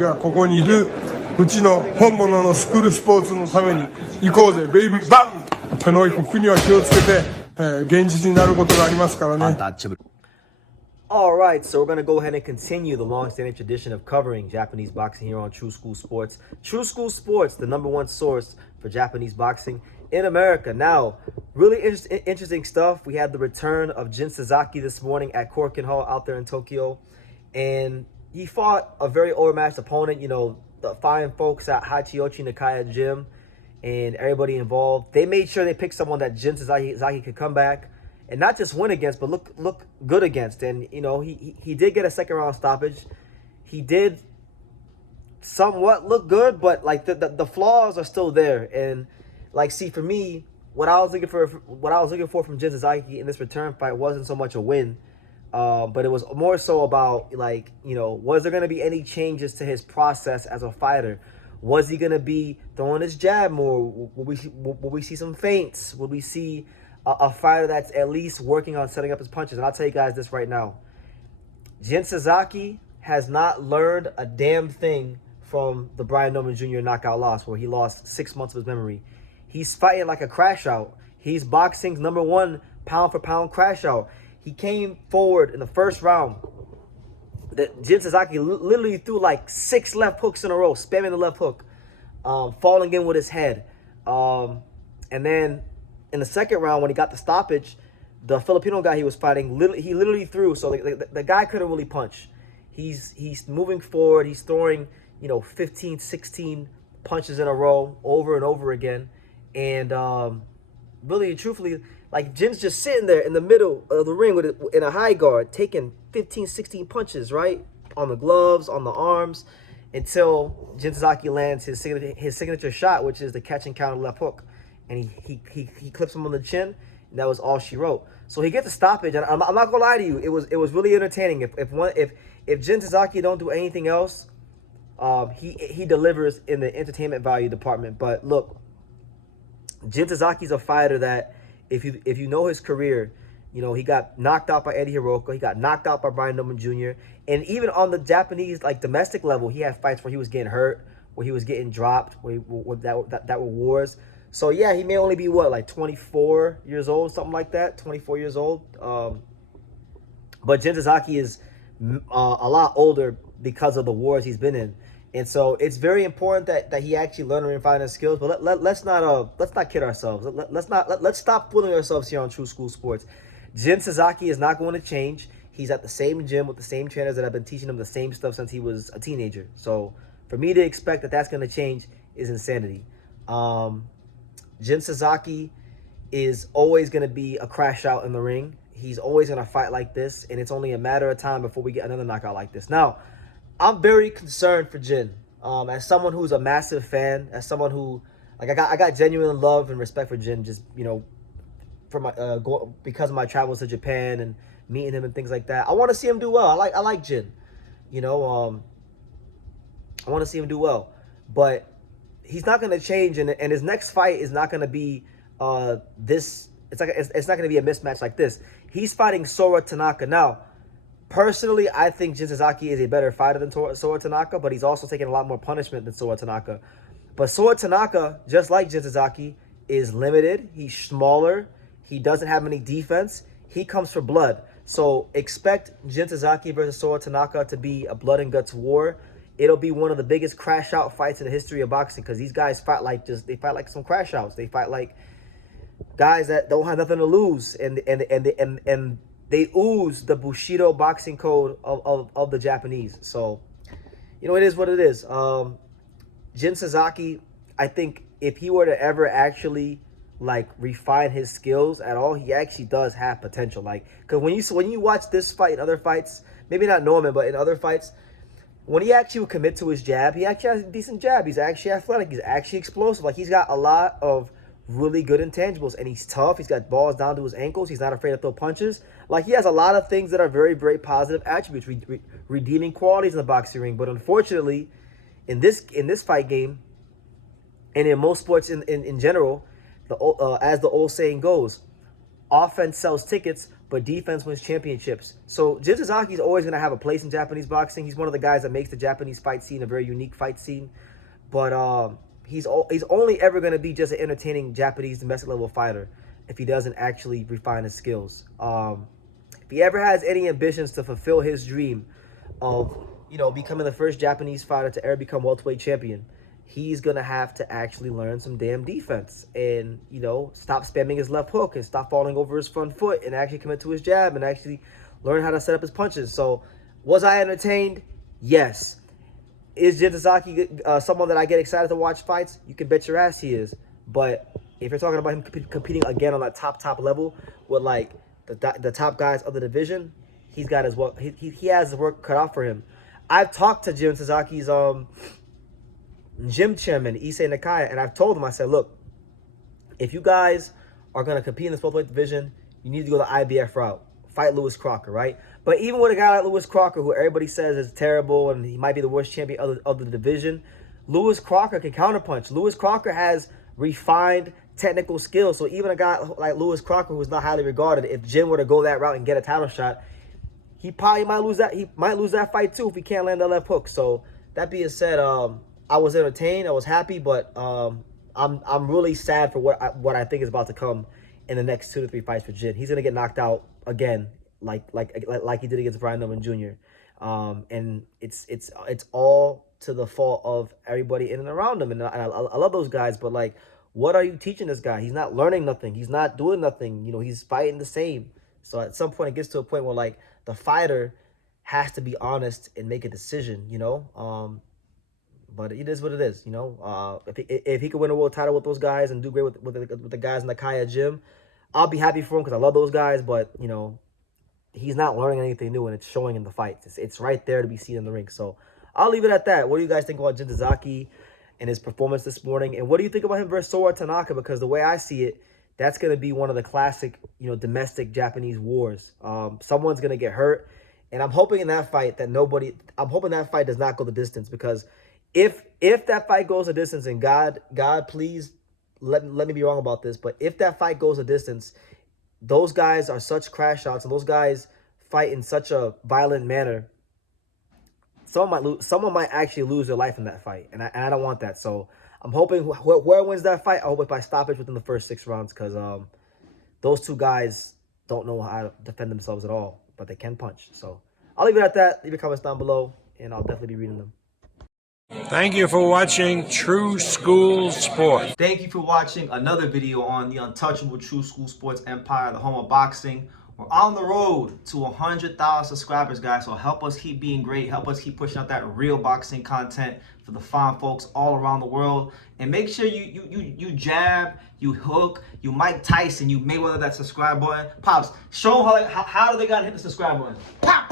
がここにいるうちの本物のスクールスポーツのために行こうぜベイビーバン手の服には気をつけて、現実になることがありますからね。Alright, so we're going to go ahead and continue the long-standing tradition of covering Japanese boxing here on True School Sports. True School Sports, the #1 source for Japanese boxing in America. Now, really interesting stuff. We had the return of Jin Sasaki this morning at Korakuen Hall out there in Tokyo. And he fought a very overmatched opponent, you know, the fine folks at Hachiochi Nakaya Gym and everybody involved. They made sure they picked someone that Jin Sasaki could come back and not just win against, but look good against. And, you know, he did get a second round stoppage. He did somewhat look good, but like the flaws are still there. And like, see, for me, what I was looking for from Jin Sasaki in this return fight wasn't so much a win, but it was more so about, like, you know, was there going to be any changes to his process as a fighter? Was he going to be throwing his jab more? Will we see some feints? Will we see a fighter that's at least working on setting up his punches? And I'll tell you guys this right now. Jin Sasaki has not learned a damn thing from the Brian Norman Jr. knockout loss, where he lost 6 months of his memory. He's fighting like a crash out. He's boxing's #1 pound-for-pound crash out. He came forward in the first round. Jin Sasaki literally threw like 6 left hooks in a row, spamming the left hook, falling in with his head. And then in the second round, when he got the stoppage, the Filipino guy he was fighting, he literally threw. So the guy couldn't really punch. He's moving forward. He's throwing, you know, 15, 16 punches in a row over and over again. And really and truthfully, like, Jin's just sitting there in the middle of the ring in a high guard, taking 15, 16 punches, right? On the gloves, on the arms, until Jin Sasaki lands his signature shot, which is the catch and counter left hook. And he clips him on the chin, and that was all she wrote. So he gets a stoppage, and I'm not gonna lie to you, it was really entertaining. If Jin Sasaki don't do anything else, he delivers in the entertainment value department. But look, Jin Sasaki's a fighter that, if you know his career, you know, he got knocked out by Eddie Hiroko, he got knocked out by Brian Norman Jr., and even on the Japanese, like, domestic level, he had fights where he was getting hurt, where he was getting dropped, where that were wars. So yeah, he may only be what, like 24 years old, something like that, 24 years old. But Jin Sasaki is a lot older because of the wars he's been in. And so it's very important that he actually learn and refine his skills. But let's not kid ourselves. Let's stop fooling ourselves here on True School Sports. Jin Sasaki is not going to change. He's at the same gym with the same trainers that have been teaching him the same stuff since he was a teenager. So for me to expect that that's going to change is insanity. Jin Sasaki is always going to be a crash out in the ring. He's always going to fight like this, and it's only a matter of time before we get another knockout like this. Now, I'm very concerned for Jin. As someone who's a massive fan, as someone who, like, I got genuine love and respect for Jin, just, you know, for my because of my travels to Japan and meeting him and things like that. I want to see him do well. I like Jin, you know. I want to see him do well, but he's not going to change, and his next fight is not going to be this. It's not going to be a mismatch like this. He's fighting Sora Tanaka. Now, personally, I think Jin Sasaki is a better fighter than Sora Tanaka, but he's also taking a lot more punishment than Sora Tanaka. But Sora Tanaka, just like Jin Sasaki, is limited. He's smaller. He doesn't have any defense. He comes for blood. So expect Jin Sasaki versus Sora Tanaka to be a blood and guts war. It'll be one of the biggest crash out fights in the history of boxing, because these guys fight like some crash outs. They fight like guys that don't have nothing to lose, and they ooze the Bushido boxing code of the Japanese. So, you know, it is what it is. Jin Sasaki, I think if he were to ever actually, like, refine his skills at all, he actually does have potential. Like, because when you watch this fight and other fights, maybe not Norman, but in other fights, when he actually would commit to his jab, he actually has a decent jab. He's actually athletic. He's actually explosive. Like, he's got a lot of really good intangibles, and he's tough. He's got balls down to his ankles. He's not afraid to throw punches. Like, he has a lot of things that are very, very positive attributes, redeeming qualities in the boxing ring. But unfortunately, in this fight game, and in most sports in general, as the old saying goes, offense sells tickets, but defense wins championships. So Jin Sasaki is always going to have a place in Japanese boxing. He's one of the guys that makes the Japanese fight scene a very unique fight scene. But he's only ever going to be just an entertaining Japanese domestic level fighter if he doesn't actually refine his skills. If he ever has any ambitions to fulfill his dream of, you know, becoming the first Japanese fighter to ever become welterweight champion, he's going to have to actually learn some damn defense and, you know, stop spamming his left hook and stop falling over his front foot and actually commit to his jab and actually learn how to set up his punches. So, was I entertained? Yes. Is Jin Sasaki someone that I get excited to watch fights? You can bet your ass he is. But if you're talking about him competing again on that top level with, like, the top guys of the division, he's got his work. He has his work cut out for him. I've talked to Jin Sasaki's gym chairman, Issei Nakaya, and I've told him, I said, look, if you guys are going to compete in this welterweight division, you need to go the IBF route. Fight Lewis Crocker, right? But even with a guy like Lewis Crocker, who everybody says is terrible and he might be the worst champion of the division, Lewis Crocker can counterpunch. Lewis Crocker has refined technical skills. So even a guy like Lewis Crocker, who's not highly regarded, if Jin were to go that route and get a title shot, he probably might lose that. He might lose that fight too if he can't land that left hook. So that being said, I was entertained. I was happy, but I'm really sad for what I think is about to come in the next 2 to 3 fights for Jin. He's gonna get knocked out again, like he did against Brian Norman Jr. And it's all to the fault of everybody in and around him. And I love those guys, but like, what are you teaching this guy? He's not learning nothing. He's not doing nothing. You know, he's fighting the same. So at some point, it gets to a point where like the fighter has to be honest and make a decision. You know. But it is what it is, you know. If he could win a world title with those guys and do great with the guys in the Kaya gym, I'll be happy for him because I love those guys. But, you know, he's not learning anything new, and it's showing in the fights. It's right there to be seen in the ring. So I'll leave it at that. What do you guys think about Jin Sasaki and his performance this morning? And what do you think about him versus Sora Tanaka? Because the way I see it, that's going to be one of the classic, you know, domestic Japanese wars. Someone's going to get hurt. And I'm hoping in that fight that I'm hoping that fight does not go the distance, because if that fight goes a distance, and God, please let me be wrong about this, but if that fight goes a distance, those guys are such crash outs, and those guys fight in such a violent manner, someone might actually lose their life in that fight, and I don't want that. So I'm hoping whoever wins that fight, I hope it by stoppage within the first 6 rounds, because those two guys don't know how to defend themselves at all, but they can punch. So I'll leave it at that. Leave your comments down below, and I'll definitely be reading them. Thank you for watching True School Sports. Thank you for watching another video on the untouchable True School Sports empire, the home of boxing. We're on the road to 100,000 subscribers, guys. So help us keep being great. Help us keep pushing out that real boxing content for the fine folks all around the world. And make sure you jab, you hook, you Mike Tyson, you Mayweather that subscribe button. Pops, show them how do they gotta hit the subscribe button. Pop!